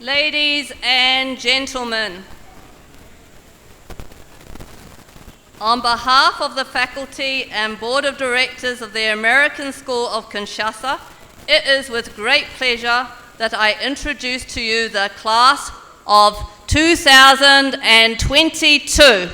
Ladies and gentlemen, on behalf of the faculty and board of directors of the American School of Kinshasa, it is with great pleasure that I introduce to you the class of 2022.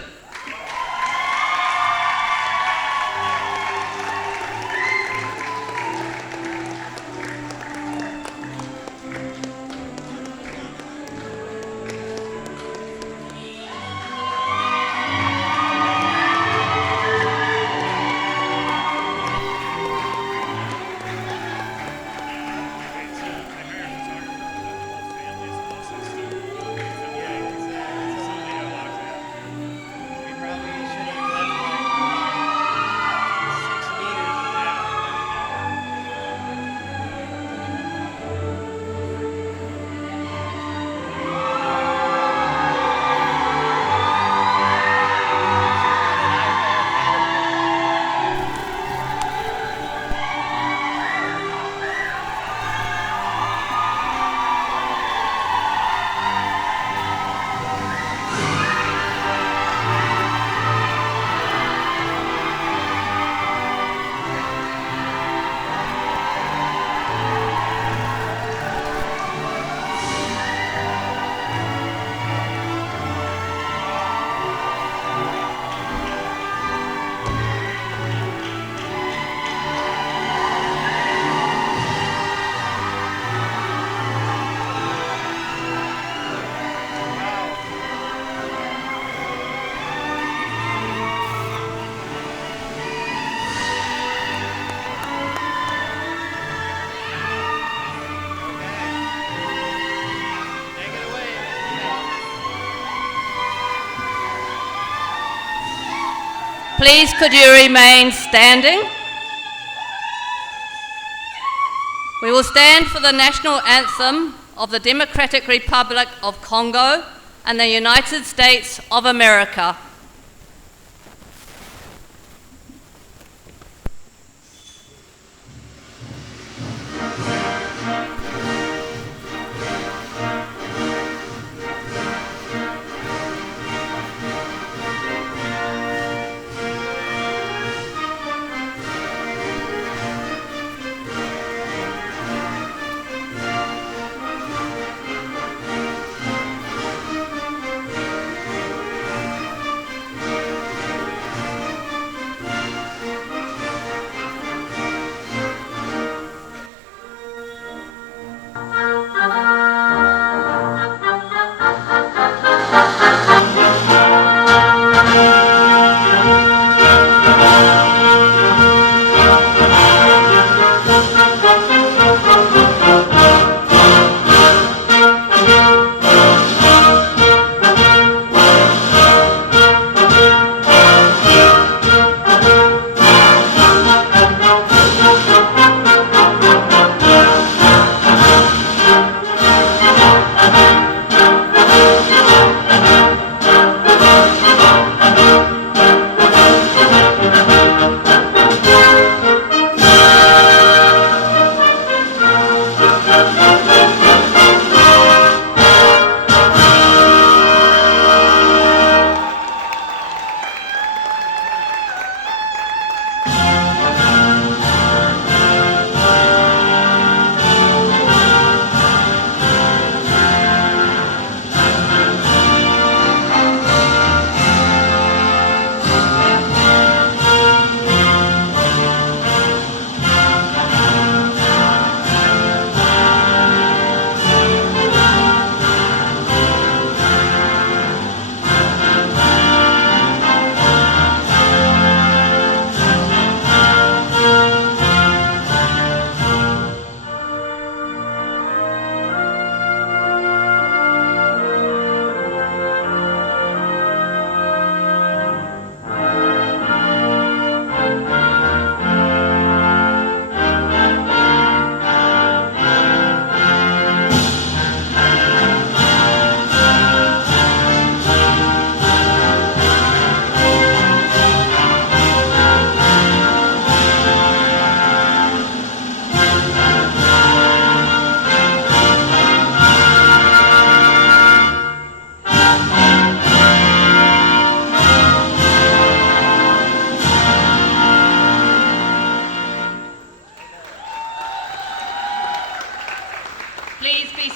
Please could you remain standing? We will stand for the national anthem of the Democratic Republic of Congo and the United States of America.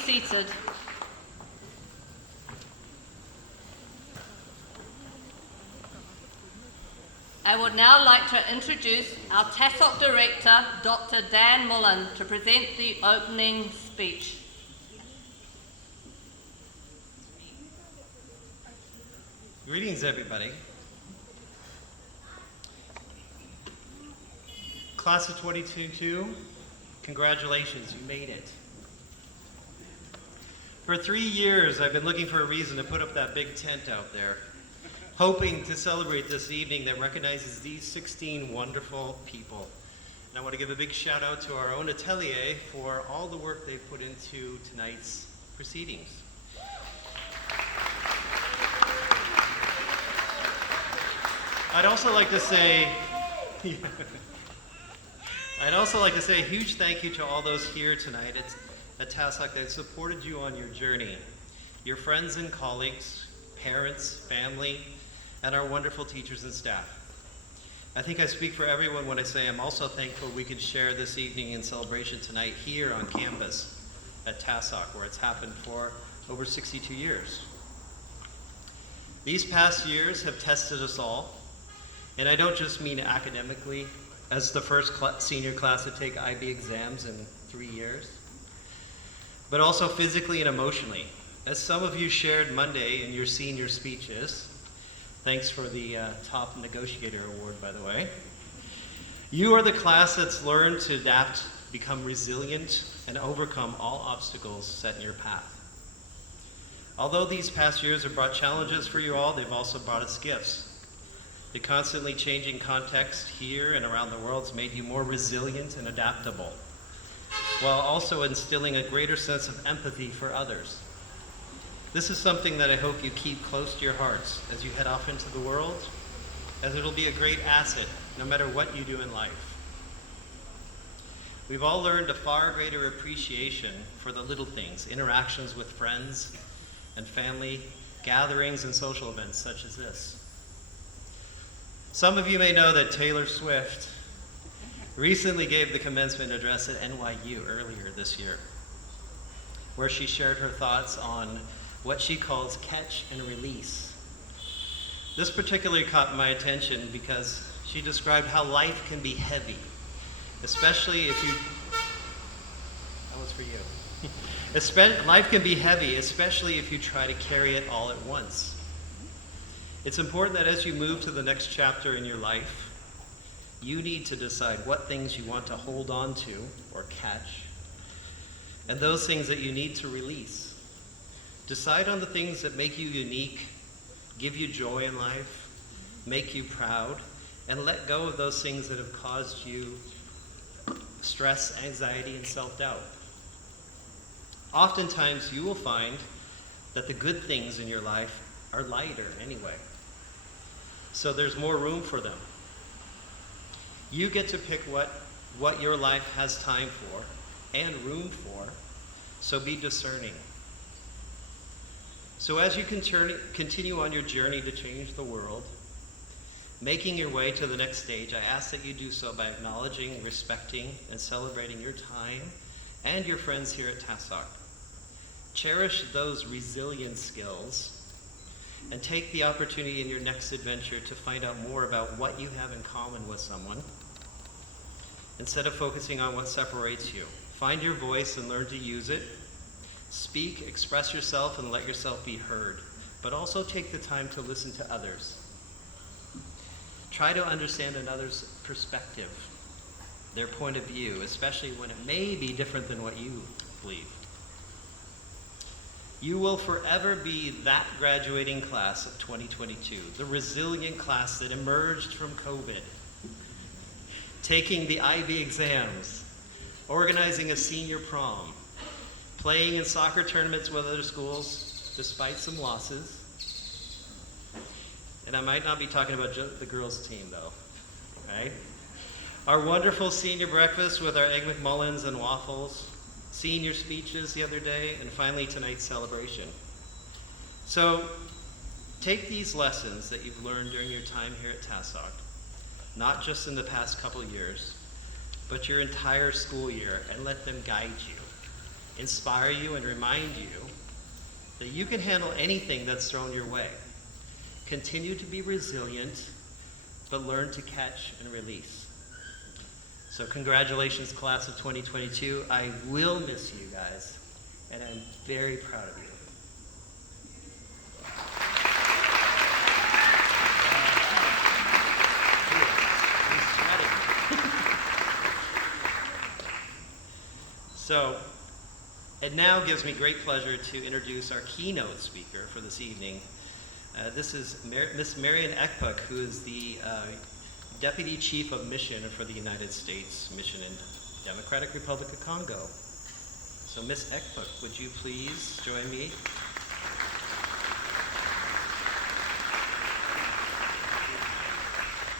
seated. I would now like to introduce our TASOK Director, Dr. Dan Mullen, to present the opening speech. Greetings, everybody. Class of 2022, congratulations, you made it. For 3 years, I've been looking for a reason to put up that big tent out there, hoping to celebrate this evening that recognizes these 16 wonderful people. And I want to give a big shout out to our own atelier for all the work they put into tonight's proceedings. I'd also like to say a huge thank you to all those here tonight at TASOK that supported you on your journey. Your friends and colleagues, parents, family, and our wonderful teachers and staff. I think I speak for everyone when I say I'm also thankful we could share this evening in celebration tonight here on campus at TASOK, where it's happened for over 62 years. These past years have tested us all. And I don't just mean academically, as the first senior class to take IB exams in 3 years, but also physically and emotionally. As some of you shared Monday in your senior speeches, thanks for the top negotiator award, by the way, you are the class that's learned to adapt, become resilient, and overcome all obstacles set in your path. Although these past years have brought challenges for you all, they've also brought us gifts. The constantly changing context here and around the world has made you more resilient and adaptable, while also instilling a greater sense of empathy for others. This is something that I hope you keep close to your hearts as you head off into the world, as it'll be a great asset no matter what you do in life. We've all learned a far greater appreciation for the little things, interactions with friends and family, gatherings and social events such as this. Some of you may know that Taylor Swift recently gave the commencement address at NYU earlier this year, where she shared her thoughts on what she calls catch and release. This particularly caught my attention because she described how life can be heavy, especially if you, that was for you. Life can be heavy, especially if you try to carry it all at once. It's important that as you move to the next chapter in your life, you need to decide what things you want to hold on to or catch, and those things that you need to release. Decide on the things that make you unique, give you joy in life, make you proud, and let go of those things that have caused you stress, anxiety, and self-doubt. Oftentimes, you will find that the good things in your life are lighter anyway, so there's more room for them. You get to pick what your life has time for and room for, so be discerning. So as you continue on your journey to change the world, making your way to the next stage, I ask that you do so by acknowledging, respecting, and celebrating your time and your friends here at TASOK. Cherish those resilience skills and take the opportunity in your next adventure to find out more about what you have in common with someone instead of focusing on what separates you. Find your voice and learn to use it. Speak, express yourself, and let yourself be heard, but also take the time to listen to others. Try to understand another's perspective, their point of view, especially when it may be different than what you believe. You will forever be that graduating class of 2022, the resilient class that emerged from COVID, taking the IB exams, organizing a senior prom, playing in soccer tournaments with other schools despite some losses. And I might not be talking about the girls' team though, right? Our wonderful senior breakfast with our Egg McMullins and waffles, senior speeches the other day, and finally tonight's celebration. So take these lessons that you've learned during your time here at TASOK, not just in the past couple years, but your entire school year, and let them guide you inspire you, and remind you that you can handle anything that's thrown your way. Continue to be resilient, but learn to catch and release. So congratulations, class of 2022. I will miss you guys, and I'm very proud of you. So, it now gives me great pleasure to introduce our keynote speaker for this evening. This is Miss Marion Ekpuk, who is the Deputy Chief of Mission for the United States Mission in Democratic Republic of Congo. So Miss Ekpuk, would you please join me?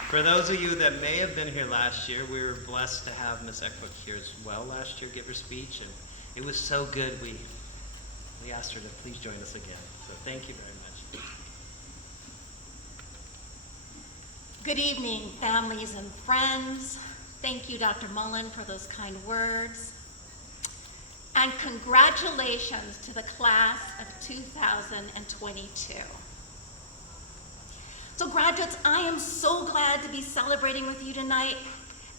For those of you that may have been here last year, we were blessed to have Miss Ekpuk here as well last year give her speech, and it was so good we asked her to please join us again. So thank you very much. Good evening, families and friends. Thank you, Dr. Mullen, for those kind words. And congratulations to the class of 2022. So graduates, I am so glad to be celebrating with you tonight,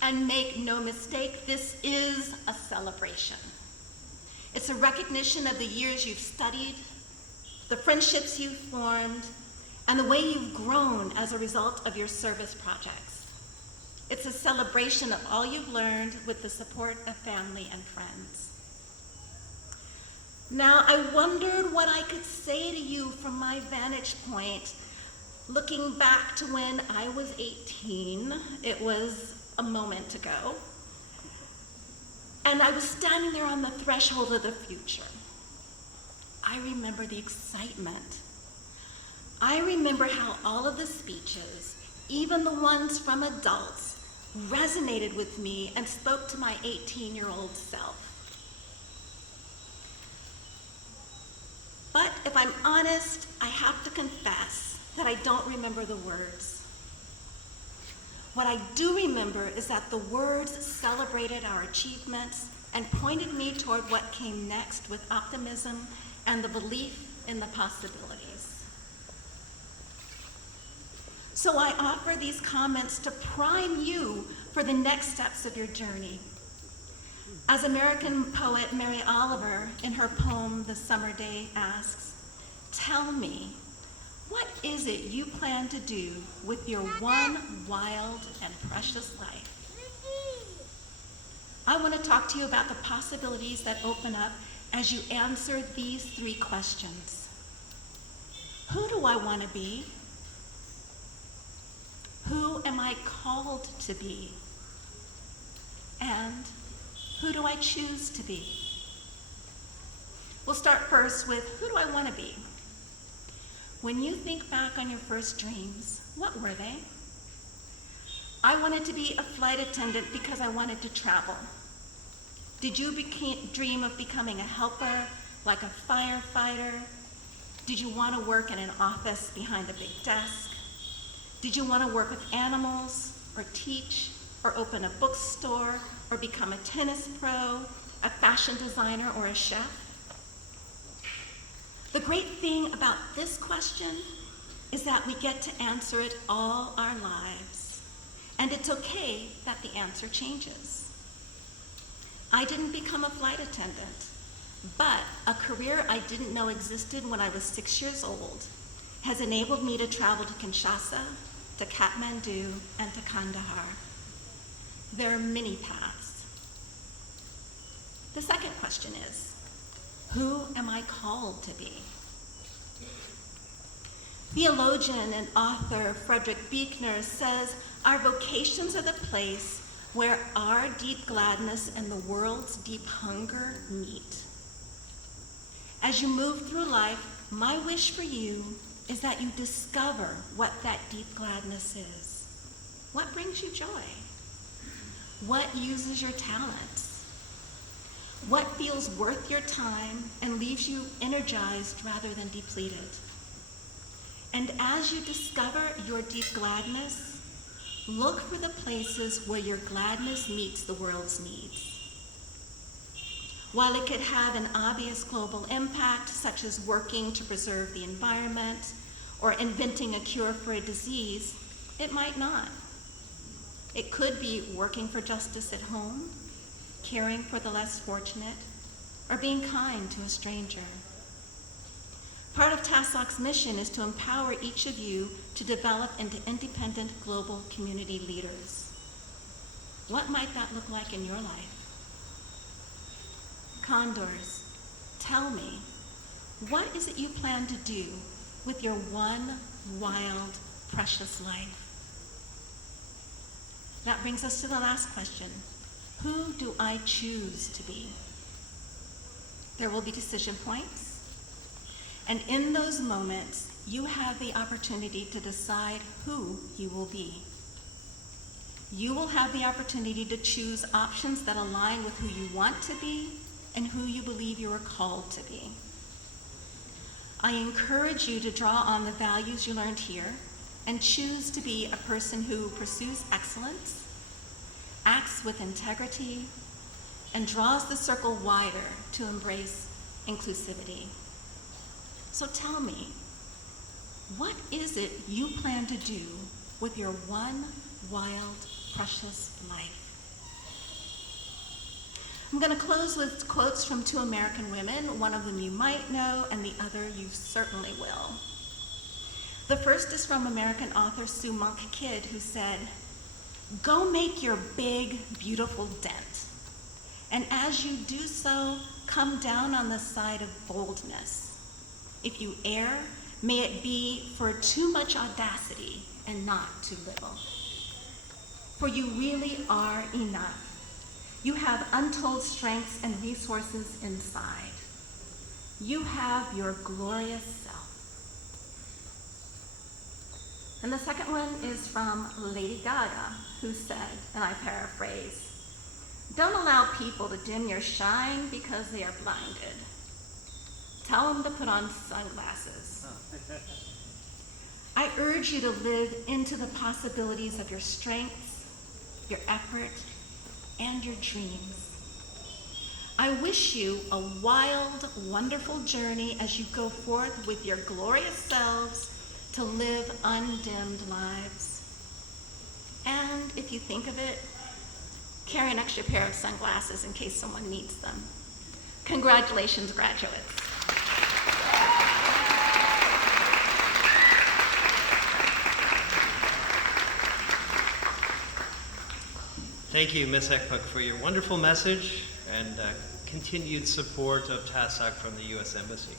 and make no mistake, this is a celebration. It's a recognition of the years you've studied, the friendships you've formed, and the way you've grown as a result of your service projects. It's a celebration of all you've learned with the support of family and friends. Now, I wondered what I could say to you from my vantage point. Looking back to when I was 18, it was a moment ago, and I was standing there on the threshold of the future. I remember the excitement. I remember how all of the speeches, even the ones from adults, resonated with me and spoke to my 18-year-old self. But if I'm honest, I have to confess that I don't remember the words. What I do remember is that the words celebrated our achievements and pointed me toward what came next with optimism and the belief in the possibilities. So I offer these comments to prime you for the next steps of your journey. As American poet Mary Oliver, in her poem The Summer Day, asks, "Tell me, what is it you plan to do with your one wild and precious life?" I want to talk to you about the possibilities that open up as you answer these three questions. Who do I want to be? Who am I called to be? And who do I choose to be? We'll start first with, who do I want to be? When you think back on your first dreams, what were they? I wanted to be a flight attendant because I wanted to travel. Did you dream of becoming a helper, like a firefighter? Did you want to work in an office behind a big desk? Did you want to work with animals, or teach, or open a bookstore, or become a tennis pro, a fashion designer, or a chef? The great thing about this question is that we get to answer it all our lives, and it's okay that the answer changes. I didn't become a flight attendant, but a career I didn't know existed when I was 6 years old has enabled me to travel to Kinshasa, to Kathmandu, and to Kandahar. There are many paths. The second question is, who am I called to be? Theologian and author Frederick Buechner says, our vocations are the place where our deep gladness and the world's deep hunger meet. As you move through life, my wish for you is that you discover what that deep gladness is. What brings you joy? What uses your talents? What feels worth your time and leaves you energized rather than depleted? And as you discover your deep gladness, look for the places where your gladness meets the world's needs. While it could have an obvious global impact, such as working to preserve the environment or inventing a cure for a disease, it might not. It could be working for justice at home, caring for the less fortunate, or being kind to a stranger. Part of TASOK's mission is to empower each of you to develop into independent global community leaders. What might that look like in your life? Condors, tell me, what is it you plan to do with your one wild, precious life? That brings us to the last question. Who do I choose to be? There will be decision points. And in those moments, you have the opportunity to decide who you will be. You will have the opportunity to choose options that align with who you want to be and who you believe you are called to be. I encourage you to draw on the values you learned here and choose to be a person who pursues excellence, acts with integrity, and draws the circle wider to embrace inclusivity. So tell me, what is it you plan to do with your one wild, precious life? I'm going to close with quotes from two American women, one of them you might know and the other you certainly will. The first is from American author Sue Monk Kidd, who said, "Go make your big, beautiful dent. And as you do so, come down on the side of boldness. If you err, may it be for too much audacity and not too little. For you really are enough. You have untold strengths and resources inside. You have your glorious self." And the second one is from Lady Gaga, who said, and I paraphrase, "Don't allow people to dim your shine because they are blinded. Tell them to put on sunglasses." I urge you to live into the possibilities of your strengths, your effort, and your dreams. I wish you a wild, wonderful journey as you go forth with your glorious selves to live undimmed lives. And if you think of it, carry an extra pair of sunglasses in case someone needs them. Congratulations, graduates. Thank you, Ms. Ekpuk, for your wonderful message and continued support of TASOK from the U.S. Embassy.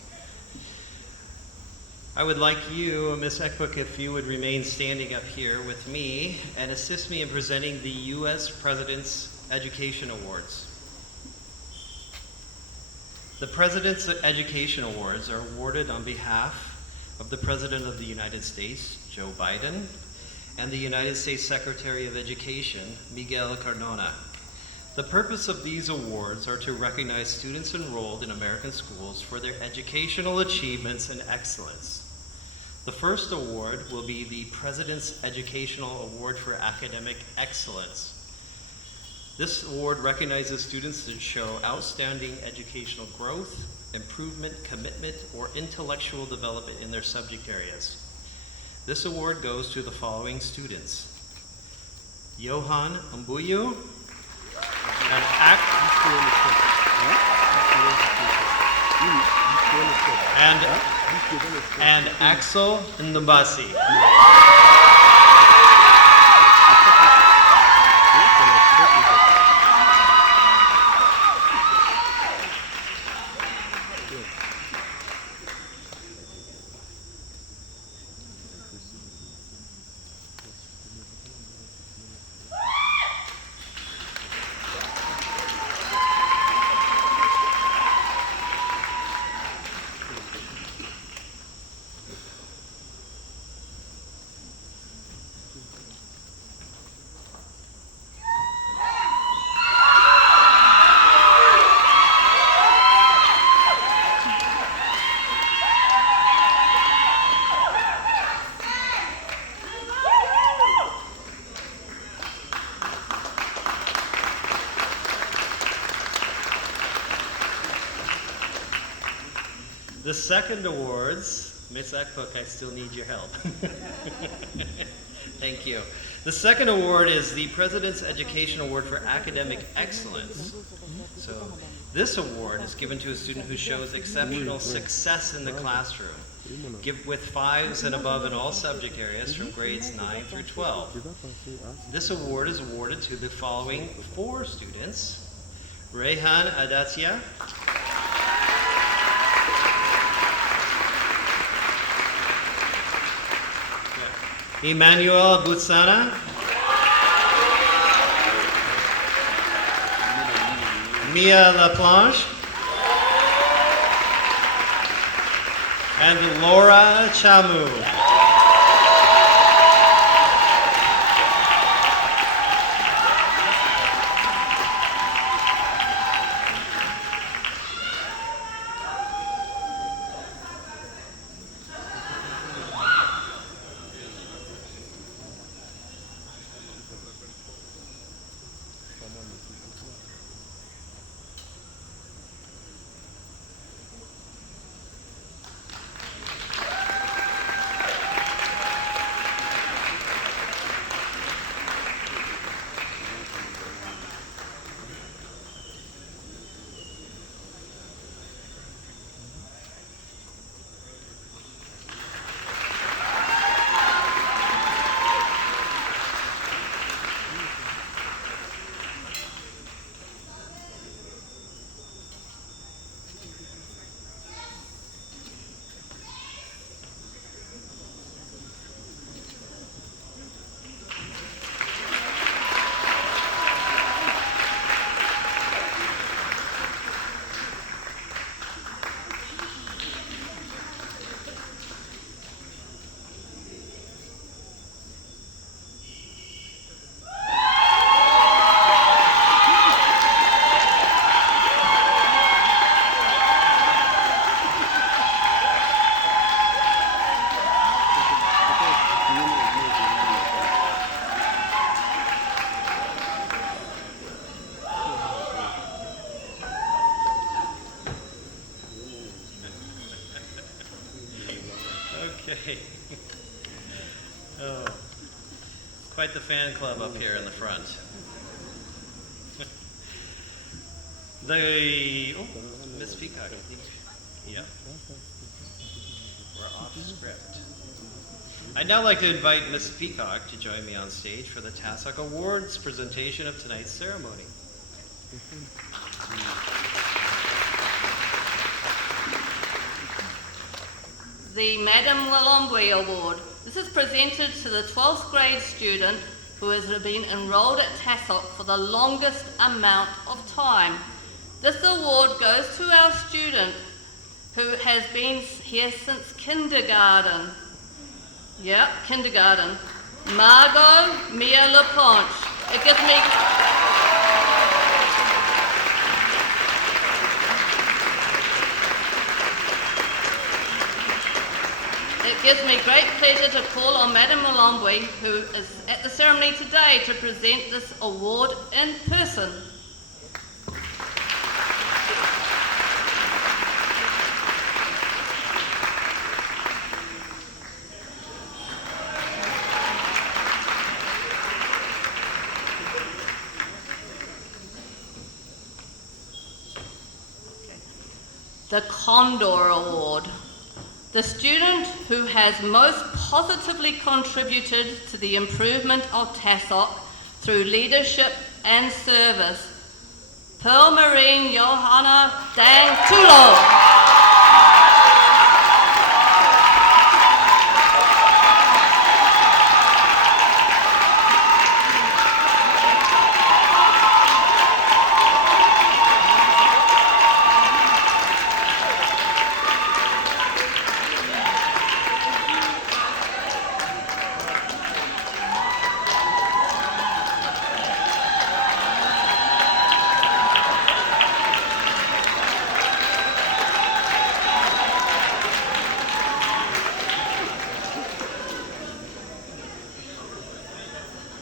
I would like you, Ms. Ekpuk, if you would remain standing up here with me and assist me in presenting the U.S. President's Education Awards. The President's Education Awards are awarded on behalf of the President of the United States, Joe Biden, and the United States Secretary of Education, Miguel Cardona. The purpose of these awards are to recognize students enrolled in American schools for their educational achievements and excellence. The first award will be the President's Educational Award for Academic Excellence. This award recognizes students that show outstanding educational growth, improvement, commitment, or intellectual development in their subject areas. This award goes to the following students: Johan Umbuyu and Axel Ndambasi. The second awards, Miss Ekpuk, I still need your help. Thank you. The second award is the President's Education Award for Academic Excellence. So this award is given to a student who shows exceptional success in the classroom, with 5s and above in all subject areas from grades 9 through 12. This award is awarded to the following 4 students: Rehan Adatia, Emmanuel Butsana, Mia LaPlanche, and Laura Chamu. Okay. Oh, quite the fan club up here in the front. Miss Peacock, I think. Yeah. We're off script. I'd now like to invite Miss Peacock to join me on stage for the TASOK Awards presentation of tonight's ceremony. The Madam Mullen Award. This is presented to the 12th grade student who has been enrolled at TASOK for the longest amount of time. This award goes to our student who has been here since kindergarten. Yep, kindergarten. Margot Mia LaPlanche. It gives me great pleasure to call on Madam Mullen, who is at the ceremony today, to present this award in person. The Condor Award. The student who has most positively contributed to the improvement of TASOK through leadership and service. Pearl Marine Johanna Dan Tulo.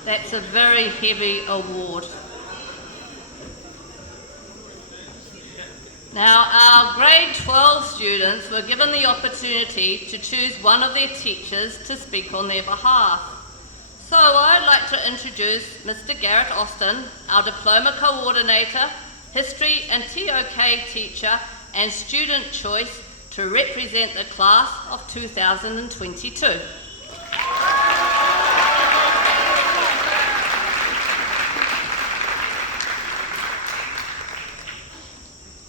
That's a very heavy award. Now, our grade 12 students were given the opportunity to choose one of their teachers to speak on their behalf. So I'd like to introduce Mr. Garrett Austin, our Diploma Coordinator, History and TOK teacher and student choice to represent the class of 2022.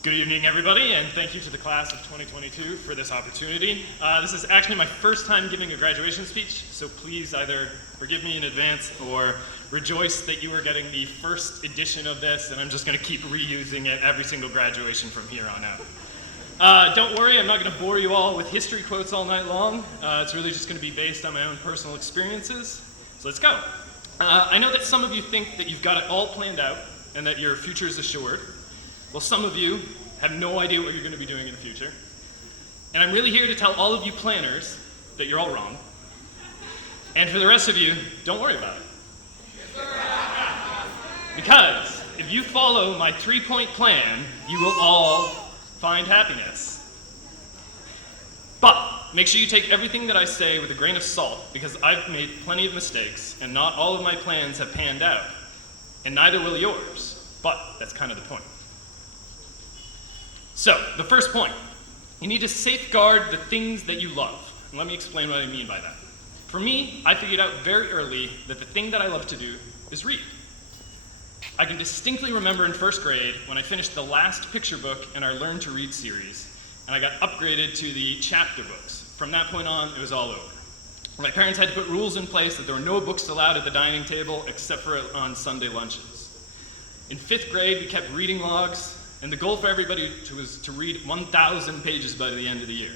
Good evening, everybody, and thank you to the class of 2022 for this opportunity. This is actually my first time giving a graduation speech, so please either forgive me in advance or rejoice that you are getting the first edition of this, and I'm just going to keep reusing it every single graduation from here on out. Don't worry, I'm not going to bore you all with history quotes all night long. It's really just going to be based on my own personal experiences. So let's go. I know that some of you think that you've got it all planned out and that your future is assured. Well, some of you have no idea what you're going to be doing in the future. And I'm really here to tell all of you planners that you're all wrong. And for the rest of you, don't worry about it. Because if you follow my 3-point plan, you will all find happiness. But make sure you take everything that I say with a grain of salt, because I've made plenty of mistakes, and not all of my plans have panned out. And neither will yours. But that's kind of the point. So, the first point, you need to safeguard the things that you love. And let me explain what I mean by that. For me, I figured out very early that the thing that I love to do is read. I can distinctly remember in first grade when I finished the last picture book in our Learn to Read series, and I got upgraded to the chapter books. From that point on, it was all over. My parents had to put rules in place that there were no books allowed at the dining table except for on Sunday lunches. In 5th grade, we kept reading logs, and the goal for everybody was to read 1,000 pages by the end of the year.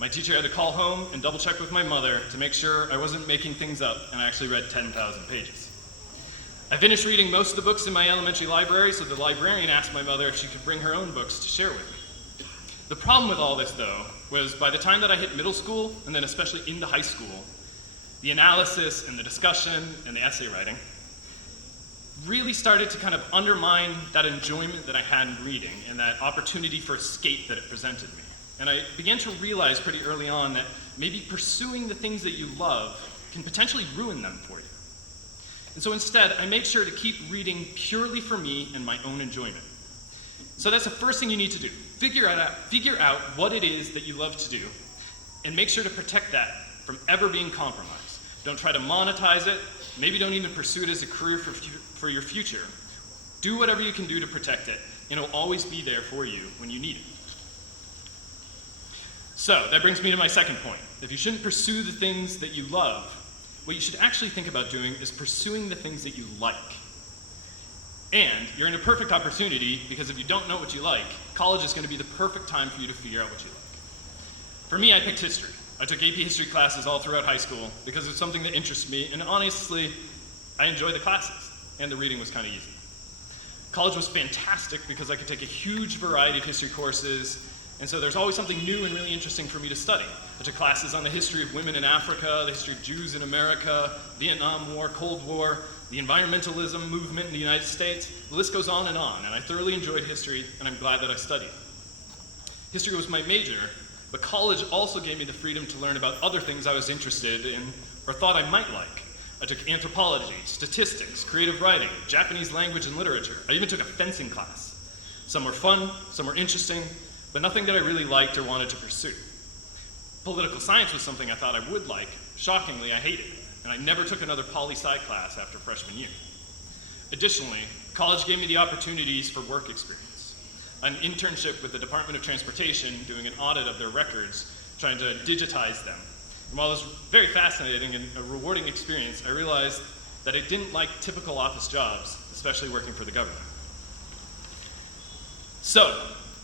My teacher had to call home and double check with my mother to make sure I wasn't making things up, and I actually read 10,000 pages. I finished reading most of the books in my elementary library, so the librarian asked my mother if she could bring her own books to share with me. The problem with all this, though, was by the time that I hit middle school, and then especially into high school, the analysis and the discussion and the essay writing really started to kind of undermine that enjoyment that I had in reading and that opportunity for escape that it presented me. And I began to realize pretty early on that maybe pursuing the things that you love can potentially ruin them for you. And so instead, I made sure to keep reading purely for me and my own enjoyment. So that's the first thing you need to do. Figure out what it is that you love to do, and make sure to protect that from ever being compromised. Don't try to monetize it. Maybe don't even pursue it as a career for your future. Do whatever you can do to protect it, and it'll always be there for you when you need it. So that brings me to my second point. If you shouldn't pursue the things that you love, what you should actually think about doing is pursuing the things that you like. And you're in a perfect opportunity, because if you don't know what you like, college is going to be the perfect time for you to figure out what you like. For me, I picked history. I took AP history classes all throughout high school because it's something that interests me, and honestly, I enjoyed the classes, and the reading was kind of easy. College was fantastic because I could take a huge variety of history courses, and so there's always something new and really interesting for me to study. I took classes on the history of women in Africa, the history of Jews in America, Vietnam War, Cold War, the environmentalism movement in the United States. The list goes on, and I thoroughly enjoyed history, and I'm glad that I studied. History was my major, but college also gave me the freedom to learn about other things I was interested in or thought I might like. I took anthropology, statistics, creative writing, Japanese language and literature. I even took a fencing class. Some were fun, some were interesting, but nothing that I really liked or wanted to pursue. Political science was something I thought I would like. Shockingly, I hated it, and I never took another poli-sci class after freshman year. Additionally, college gave me the opportunities for work experience. An internship with the Department of Transportation doing an audit of their records, trying to digitize them. And while it was very fascinating and a rewarding experience, I realized that I didn't like typical office jobs, especially working for the government. So,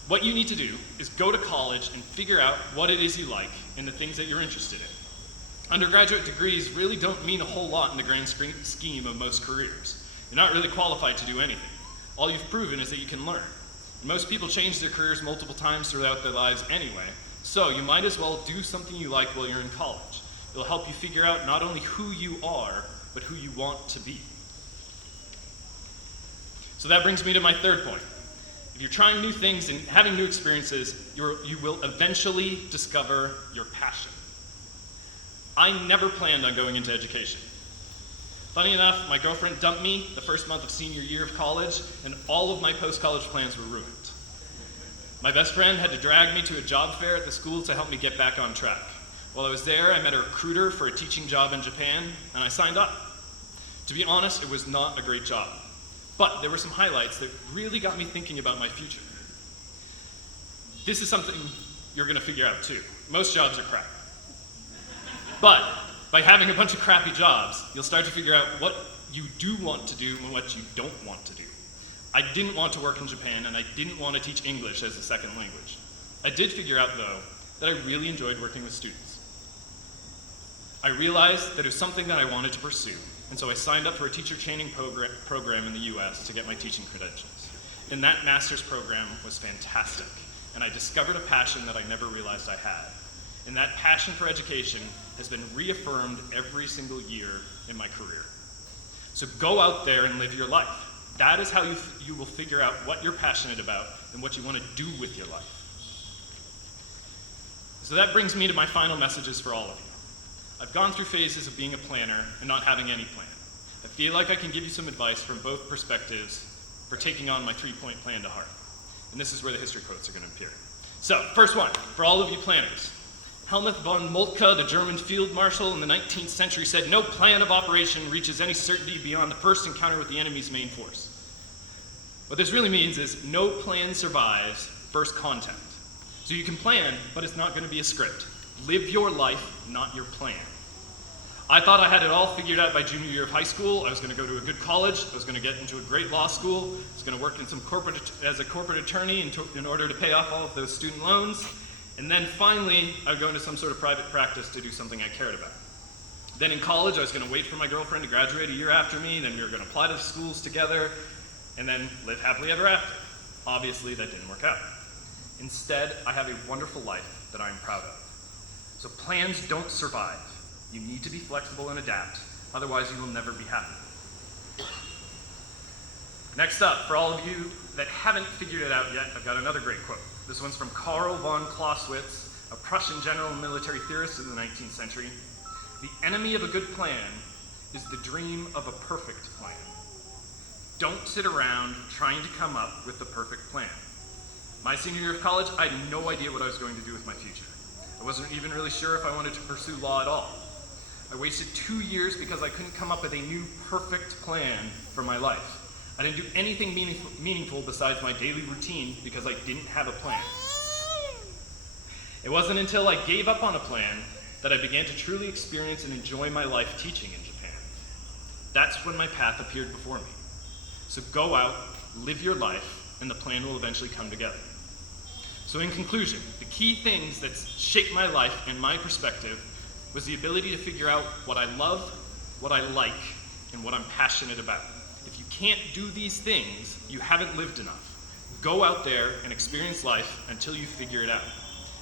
what you need to do is go to college and figure out what it is you like and the things that you're interested in. Undergraduate degrees really don't mean a whole lot in the grand scheme of most careers. You're not really qualified to do anything. All you've proven is that you can learn. Most people change their careers multiple times throughout their lives anyway, so you might as well do something you like while you're in college. It'll help you figure out not only who you are, but who you want to be. So that brings me to my third point. If you're trying new things and having new experiences, you will eventually discover your passion. I never planned on going into education. Funny enough, my girlfriend dumped me the first month of senior year of college, and all of my post-college plans were ruined. My best friend had to drag me to a job fair at the school to help me get back on track. While I was there, I met a recruiter for a teaching job in Japan, and I signed up. To be honest, it was not a great job, but there were some highlights that really got me thinking about my future. This is something you're gonna figure out too. Most jobs are crap. But by having a bunch of crappy jobs, you'll start to figure out what you do want to do and what you don't want to do. I didn't want to work in Japan, and I didn't want to teach English as a second language. I did figure out, though, that I really enjoyed working with students. I realized that it was something that I wanted to pursue, and so I signed up for a teacher training program in the US to get my teaching credentials. And that master's program was fantastic, and I discovered a passion that I never realized I had. And that passion for education has been reaffirmed every single year in my career. So go out there and live your life. That is how you will figure out what you're passionate about and what you want to do with your life. So that brings me to my final messages for all of you. I've gone through phases of being a planner and not having any plan. I feel like I can give you some advice from both perspectives for taking on my 3-point plan to heart. And this is where the history quotes are going to appear. So, first one, for all of you planners. Helmuth von Moltke, the German field marshal in the 19th century, said, "No plan of operation reaches any certainty beyond the first encounter with the enemy's main force." What this really means is no plan survives first contact. So you can plan, but it's not going to be a script. Live your life, not your plan. I thought I had it all figured out by junior year of high school. I was going to go to a good college. I was going to get into a great law school. I was going to work in some as a corporate attorney in order to pay off all of those student loans. And then finally, I would go into some sort of private practice to do something I cared about. Then in college, I was going to wait for my girlfriend to graduate a year after me. Then we were going to apply to schools together and then live happily ever after. Obviously, that didn't work out. Instead, I have a wonderful life that I am proud of. So plans don't survive. You need to be flexible and adapt. Otherwise, you will never be happy. Next up, for all of you that haven't figured it out yet, I've got another great quote. This one's from Karl von Clausewitz, a Prussian general and military theorist in the 19th century. "The enemy of a good plan is the dream of a perfect plan." Don't sit around trying to come up with the perfect plan. My senior year of college, I had no idea what I was going to do with my future. I wasn't even really sure if I wanted to pursue law at all. I wasted 2 years because I couldn't come up with a new perfect plan for my life. I didn't do anything meaningful besides my daily routine because I didn't have a plan. It wasn't until I gave up on a plan that I began to truly experience and enjoy my life teaching in Japan. That's when my path appeared before me. So go out, live your life, and the plan will eventually come together. So in conclusion, the key things that shaped my life and my perspective was the ability to figure out what I love, what I like, and what I'm passionate about. If you can't do these things, you haven't lived enough. Go out there and experience life until you figure it out.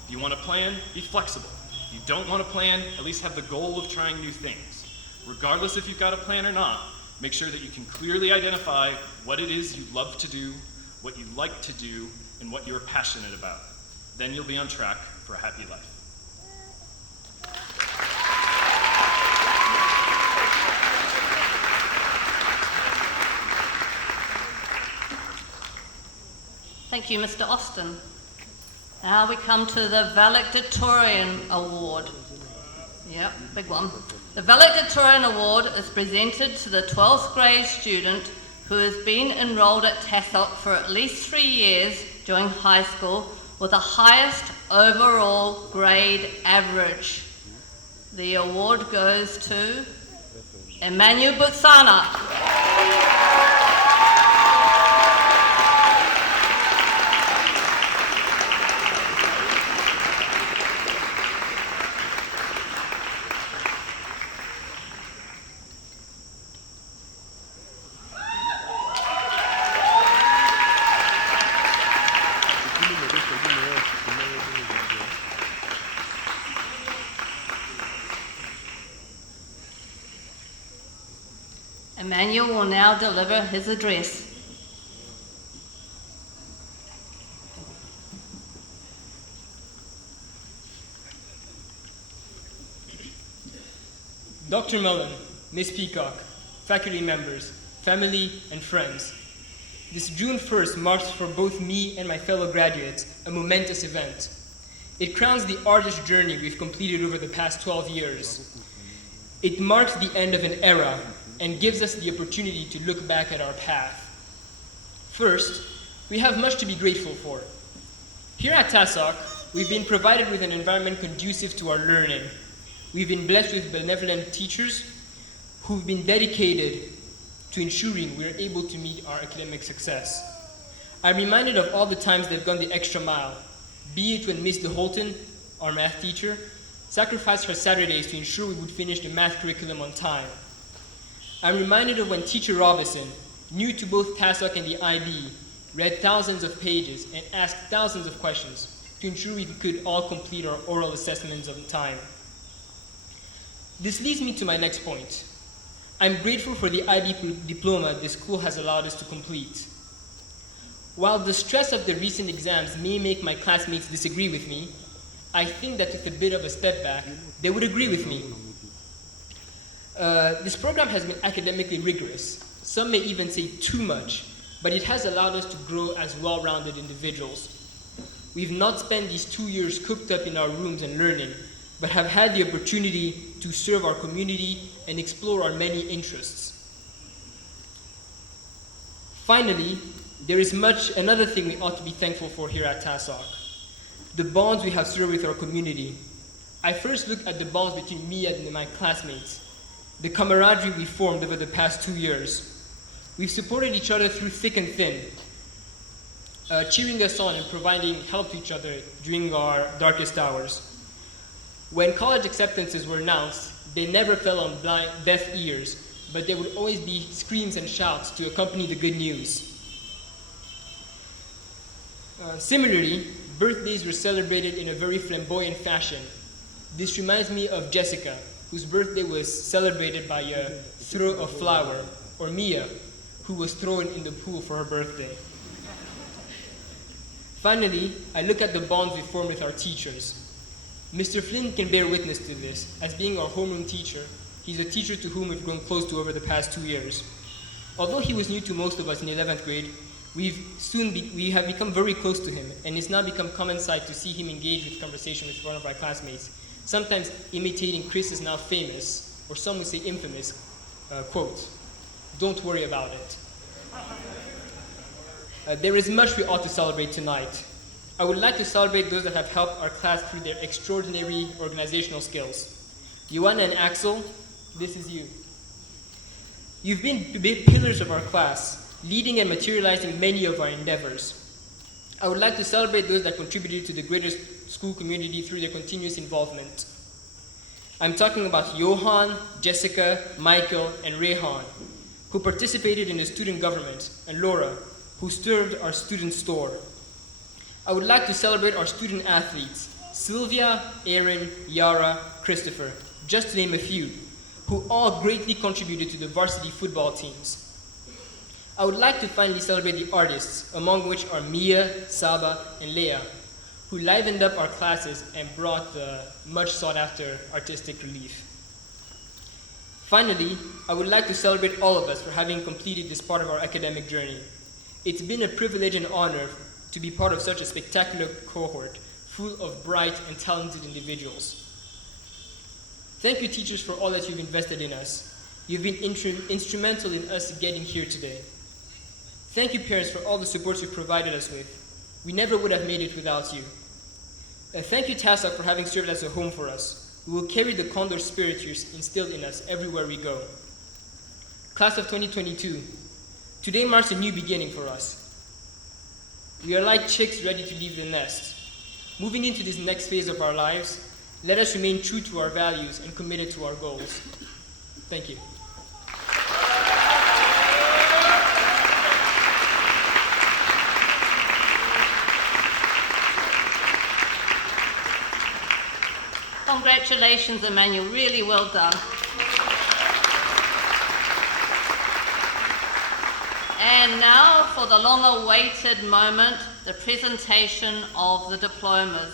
If you want to plan, be flexible. If you don't want to plan, at least have the goal of trying new things. Regardless if you've got a plan or not, make sure that you can clearly identify what it is you love to do, what you like to do, and what you're passionate about. Then you'll be on track for a happy life. Thank you, Mr. Austin. Now we come to the Valedictorian Award. Yep, big one. The Valedictorian Award is presented to the 12th grade student who has been enrolled at TASOK for at least 3 years during high school with the highest overall grade average. The award goes to Emmanuel Butsana. Emmanuel will now deliver his address. Dr. Mullen, Ms. Peacock, faculty members, family, and friends. This June 1st marks for both me and my fellow graduates a momentous event. It crowns the arduous journey we've completed over the past 12 years. It marks the end of an era and gives us the opportunity to look back at our path. First, we have much to be grateful for. Here at TASOK, we've been provided with an environment conducive to our learning. We've been blessed with benevolent teachers who've been dedicated to ensuring we're able to meet our academic success. I'm reminded of all the times they've gone the extra mile, be it when Ms. DeHolton, our math teacher, sacrificed her Saturdays to ensure we would finish the math curriculum on time. I'm reminded of when Teacher Robinson, new to both TASOK and the IB, read thousands of pages and asked thousands of questions to ensure we could all complete our oral assessments on time. This leads me to my next point. I'm grateful for the IB diploma this school has allowed us to complete. While the stress of the recent exams may make my classmates disagree with me, I think that with a bit of a step back, they would agree with me. This program has been academically rigorous. Some may even say too much, but it has allowed us to grow as well-rounded individuals. We've not spent these 2 years cooped up in our rooms and learning, but have had the opportunity to serve our community and explore our many interests. Finally, there is another thing we ought to be thankful for here at TASOK, the bonds we have served with our community. I first look at the bonds between me and my classmates, the camaraderie we formed over the past 2 years. We've supported each other through thick and thin, cheering us on and providing help to each other during our darkest hours. When college acceptances were announced, they never fell on deaf ears, but there would always be screams and shouts to accompany the good news. Similarly, birthdays were celebrated in a very flamboyant fashion. This reminds me of Jessica, whose birthday was celebrated by a throw of flour, or Mia, who was thrown in the pool for her birthday. Finally, I look at the bonds we form with our teachers. Mr. Flynn can bear witness to this. As being our homeroom teacher, he's a teacher to whom we've grown close to over the past 2 years. Although he was new to most of us in 11th grade, we have become very close to him, and it's now become common sight to see him engage with conversation with one of our classmates, sometimes imitating Chris's now famous, or some would say infamous, quote, "Don't worry about it." There is much we ought to celebrate tonight. I would like to celebrate those that have helped our class through their extraordinary organizational skills. Joanna and Axel, this is you. You've been big pillars of our class, leading and materializing many of our endeavors. I would like to celebrate those that contributed to the greater school community through their continuous involvement. I'm talking about Johan, Jessica, Michael, and Rehan, who participated in the student government, and Laura, who served our student store. I would like to celebrate our student athletes, Sylvia, Aaron, Yara, Christopher, just to name a few, who all greatly contributed to the varsity football teams. I would like to finally celebrate the artists, among which are Mia, Saba, and Leah, who livened up our classes and brought the much sought after artistic relief. Finally, I would like to celebrate all of us for having completed this part of our academic journey. It's been a privilege and honor to be part of such a spectacular cohort, full of bright and talented individuals. Thank you, teachers, for all that you've invested in us. You've been instrumental in us getting here today. Thank you, parents, for all the support you've provided us with. We never would have made it without you. Thank you, TASOK, for having served as a home for us. We will carry the Condor spirit you instilled in us everywhere we go. Class of 2022, today marks a new beginning for us. We are like chicks ready to leave the nest. Moving into this next phase of our lives, let us remain true to our values and committed to our goals. Thank you. Congratulations, Emmanuel, really well done. And now for the long-awaited moment, the presentation of the diplomas.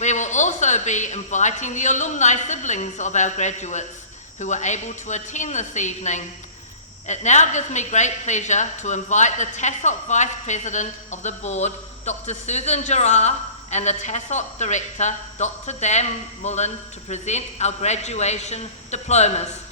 We will also be inviting the alumni siblings of our graduates who were able to attend this evening. It now gives me great pleasure to invite the TASOK Vice President of the Board, Dr. Susan Gerard, and the TASOK Director, Dr. Dan Mullen, to present our graduation diplomas.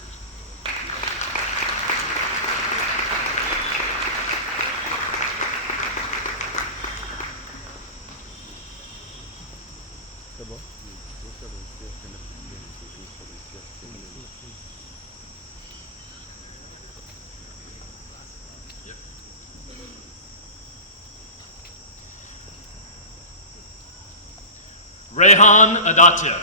Rehan Aditya.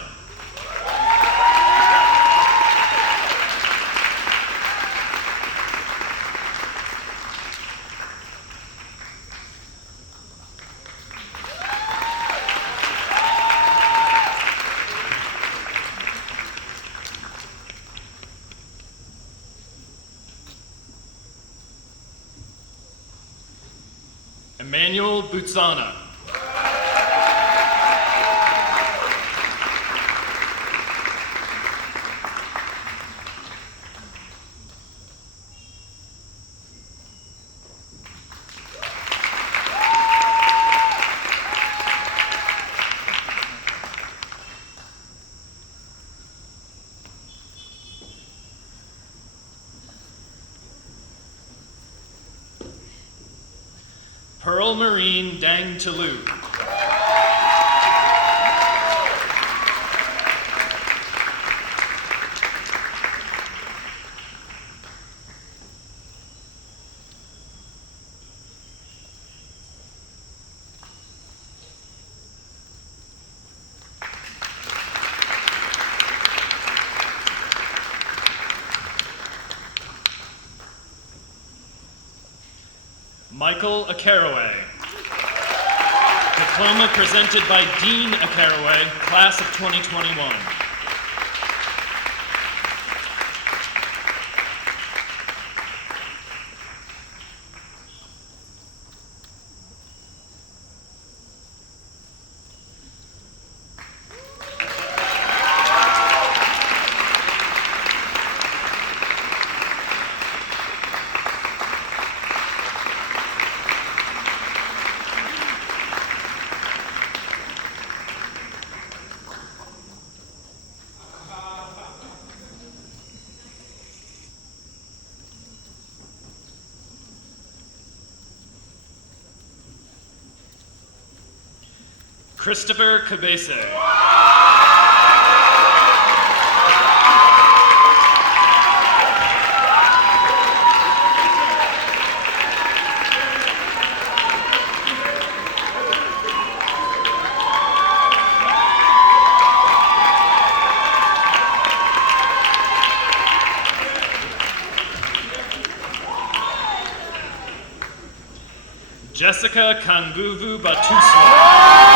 Emmanuel Butsana. Pearl Marine Dang Tulu. Michael Akaraway. Diploma presented by Dean Akaraway, class of 2021. Christopher Cabese. Jessica Kanguvu Batuswa.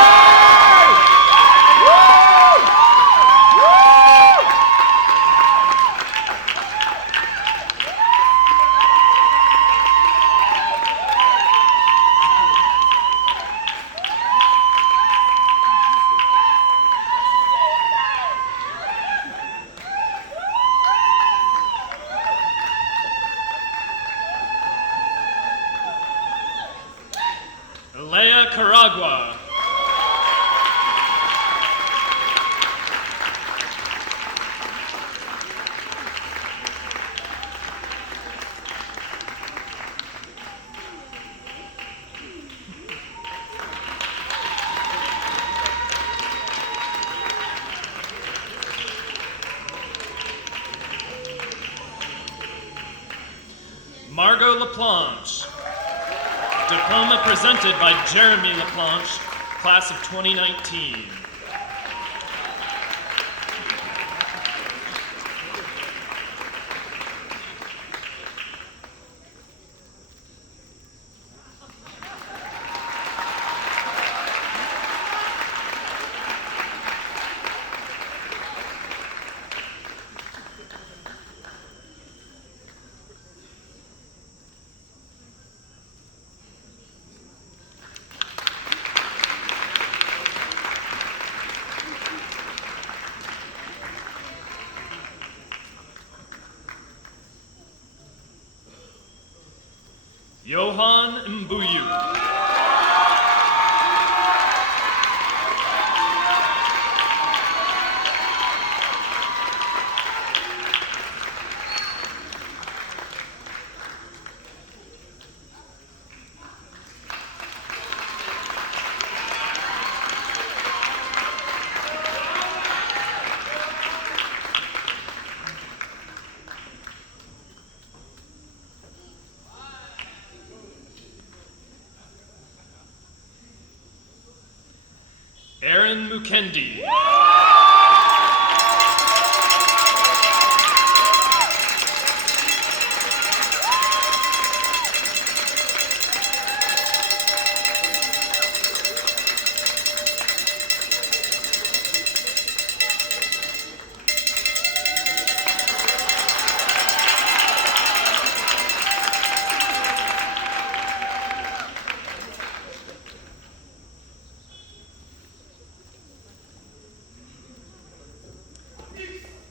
Leia Caragua. Margot LaPlanche. Diploma presented by Jeremy LaPlanche, class of 2019. Johan Mbuyu. Aaron Mukendi.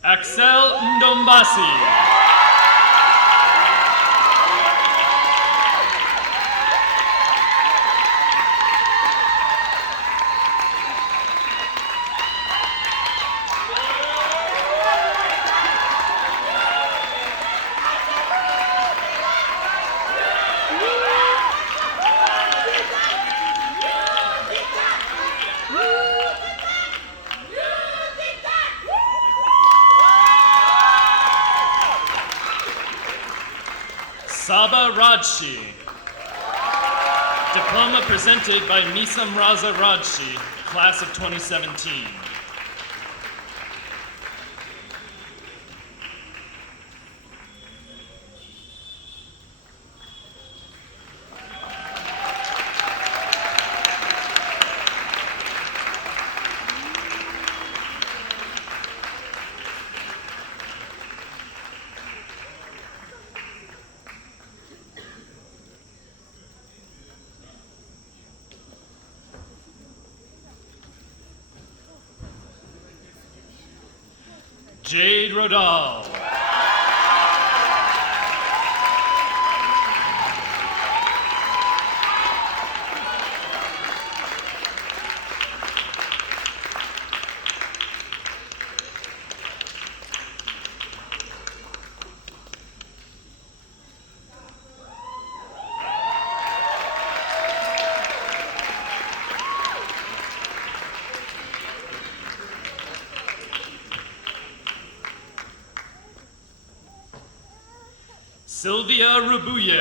Axel Ndombasi. Saba Rajshi. Diploma presented by Misam Raza Rajshi, class of 2017. Jade Rodal. Sylvia Rubuye.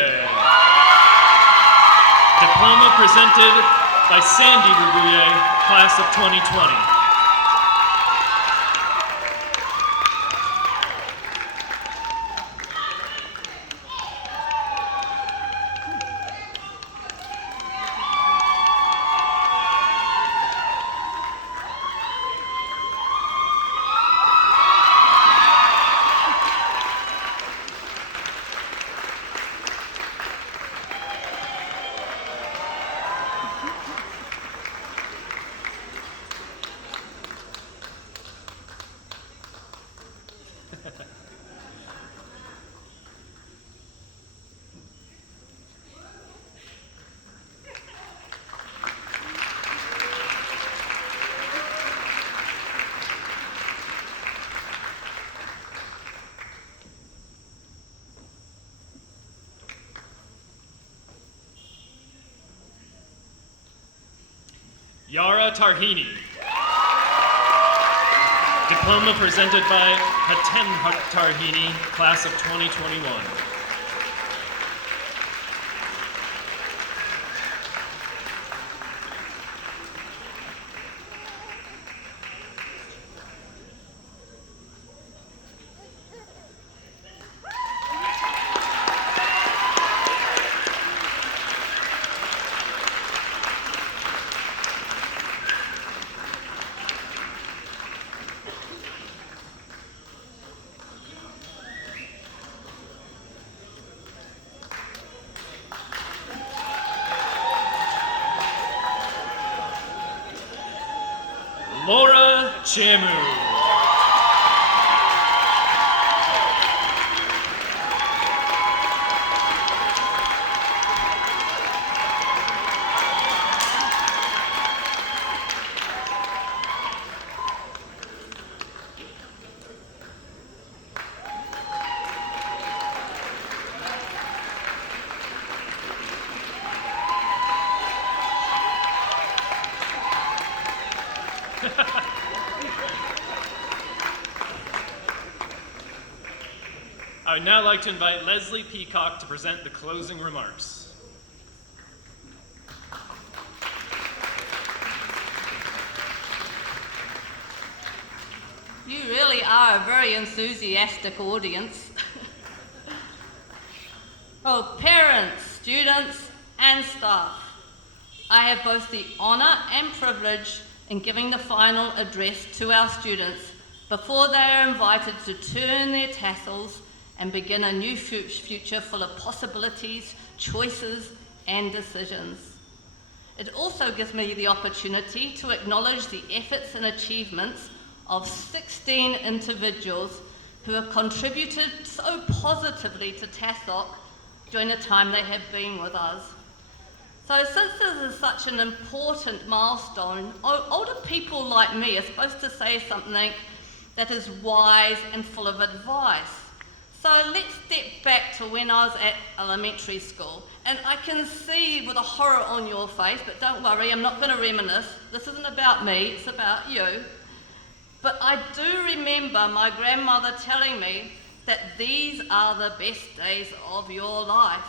Diploma presented by Sandy Rubuye, class of 2020. Yara Tarhini. Diploma presented by Hatem Tarhini, class of 2021. Laura Chamu. I would now like to invite Lesley Peacock to present the closing remarks. You really are a very enthusiastic audience. Oh, parents, students, and staff, I have both the honour and privilege in giving the final address to our students before they are invited to turn their tassels and begin a new future full of possibilities, choices, and decisions. It also gives me the opportunity to acknowledge the efforts and achievements of 16 individuals who have contributed so positively to TASOK during the time they have been with us. So since this is such an important milestone, older people like me are supposed to say something that is wise and full of advice. So let's step back to when I was at elementary school. And I can see with a horror on your face, but don't worry, I'm not going to reminisce. This isn't about me, it's about you. But I do remember my grandmother telling me that these are the best days of your life.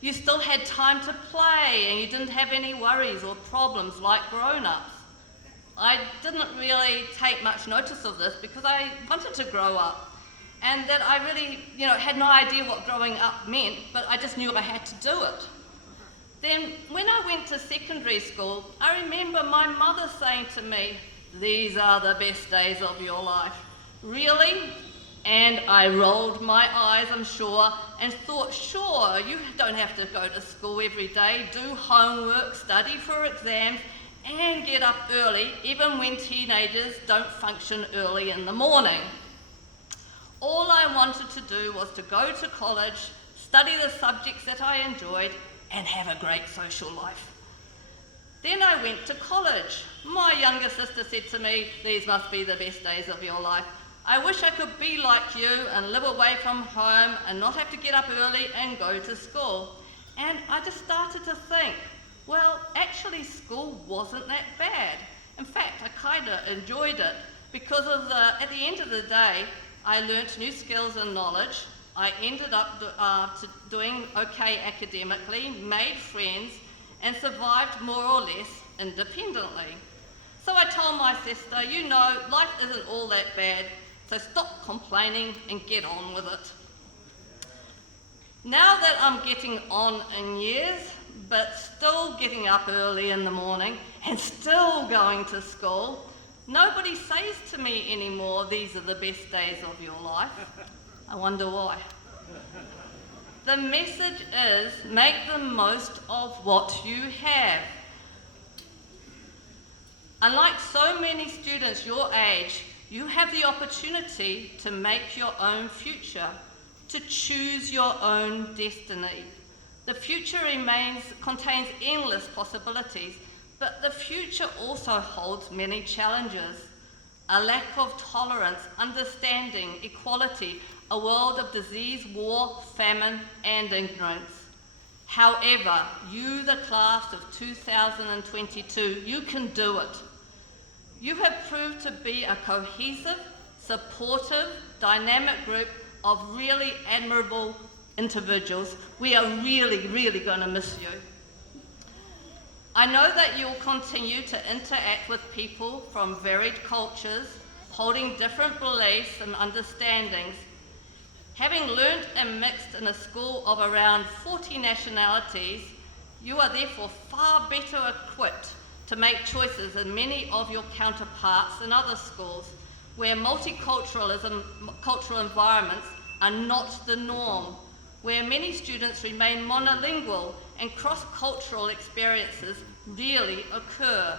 You still had time to play and you didn't have any worries or problems like grown-ups. I didn't really take much notice of this because I wanted to grow up and that I really, had no idea what growing up meant, but I just knew I had to do it. Then when I went to secondary school, I remember my mother saying to me, "These are the best days of your life." Really? And I rolled my eyes, I'm sure, and thought, sure, you don't have to go to school every day, do homework, study for exams, and get up early, even when teenagers don't function early in the morning. All I wanted to do was to go to college, study the subjects that I enjoyed, and have a great social life. Then I went to college. My younger sister said to me, "These must be the best days of your life. I wish I could be like you and live away from home and not have to get up early and go to school." And I just started to think, well, actually school wasn't that bad. In fact, I kind of enjoyed it because at the end of the day, I learnt new skills and knowledge. I ended up doing okay academically, made friends, and survived more or less independently. So I told my sister, life isn't all that bad, so stop complaining and get on with it. Now that I'm getting on in years, but still getting up early in the morning and still going to school, nobody says to me anymore, "These are the best days of your life." I wonder why. The message is, make the most of what you have. Unlike so many students your age, you have the opportunity to make your own future, to choose your own destiny. The future contains endless possibilities, but the future also holds many challenges. A lack of tolerance, understanding, equality, a world of disease, war, famine, and ignorance. However, you, the class of 2022, you can do it. You have proved to be a cohesive, supportive, dynamic group of really admirable individuals. We are really, really going to miss you. I know that you'll continue to interact with people from varied cultures, holding different beliefs and understandings. Having learnt and mixed in a school of around 40 nationalities, you are therefore far better equipped to make choices than many of your counterparts in other schools, where cultural environments are not the norm, where many students remain monolingual and cross-cultural experiences really occur.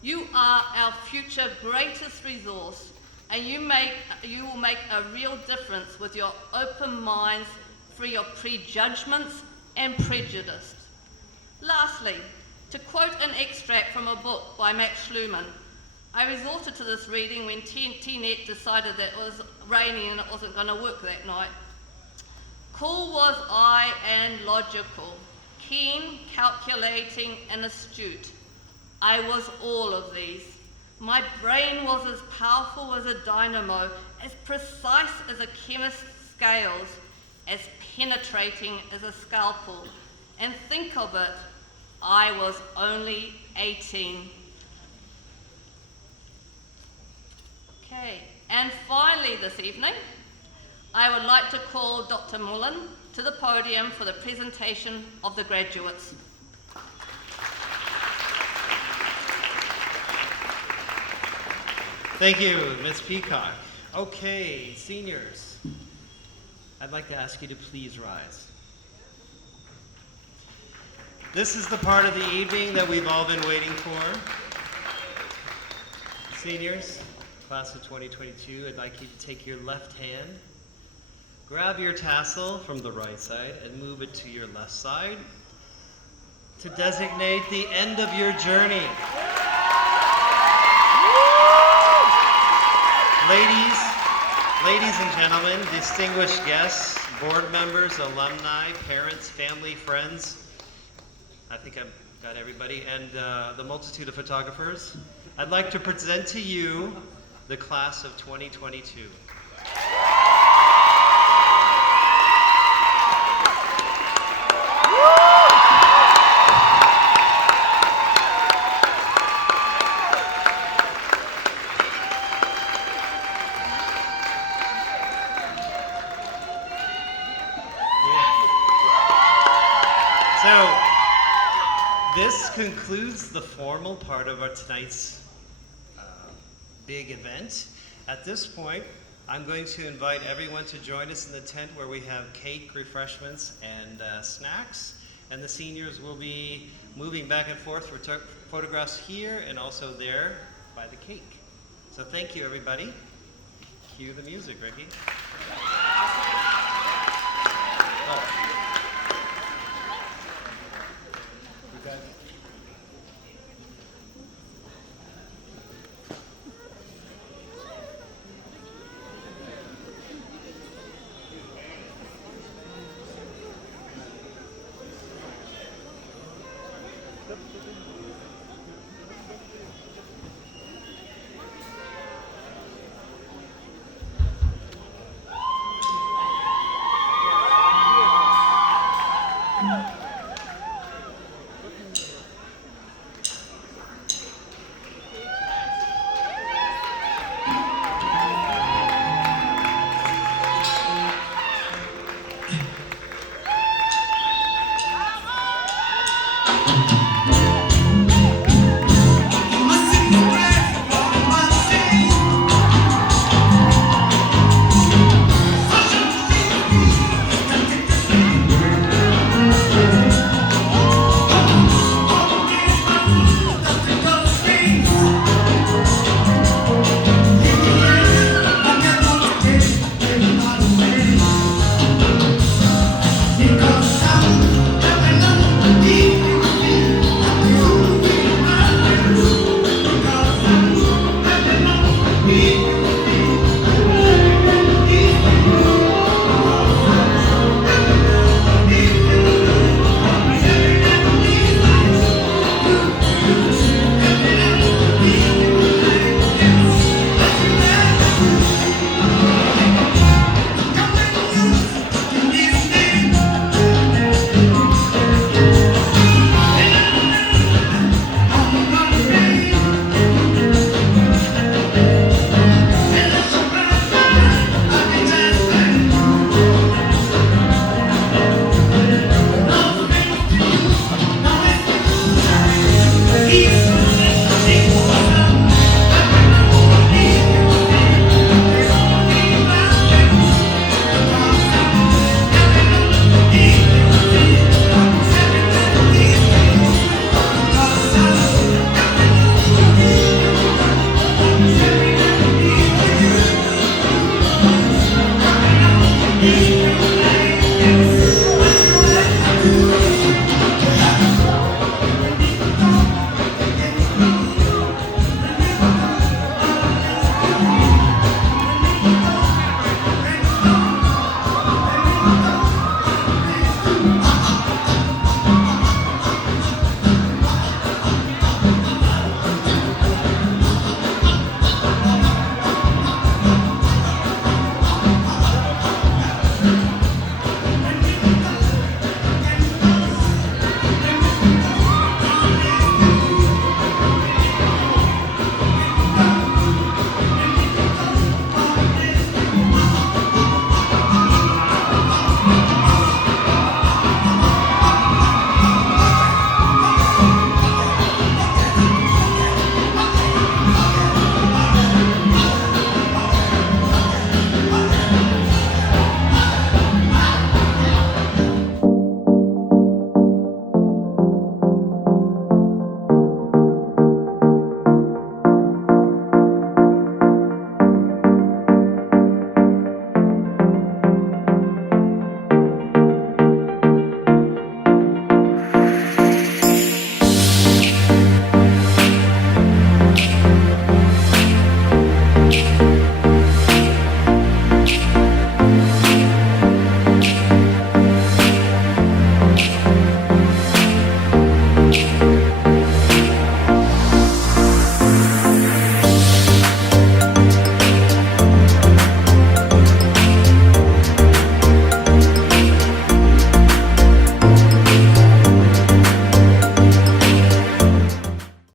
You are our future greatest resource, and you will make a real difference with your open minds, free of prejudgments and prejudice. Lastly, to quote an extract from a book by Max Schlumann, I resorted to this reading when T-Net decided that it was raining and it wasn't going to work that night. Cool was I and logical, keen, calculating, and astute. I was all of these. My brain was as powerful as a dynamo, as precise as a chemist's scales as penetrating as a scalpel. And think of it, I was only 18. Okay, and finally this evening, I would like to call Dr. Mullen to the podium for the presentation of the graduates. Thank you, Ms. Peacock. Okay, seniors, I'd like to ask you to please rise. This is the part of the evening that we've all been waiting for. Seniors, class of 2022, I'd like you to take your left hand, grab your tassel from the right side, and move it to your left side to designate the end of your journey. Ladies and gentlemen, distinguished guests, board members, alumni, parents, family, friends, I think I've got everybody, and the multitude of photographers, I'd like to present to you the class of 2022. So, this concludes the formal part of our tonight's big event. At this point, I'm going to invite everyone to join us in the tent where we have cake, refreshments, and snacks. And the seniors will be moving back and forth for photographs here and also there by the cake. So thank you, everybody. Cue the music, Ricky. Oh.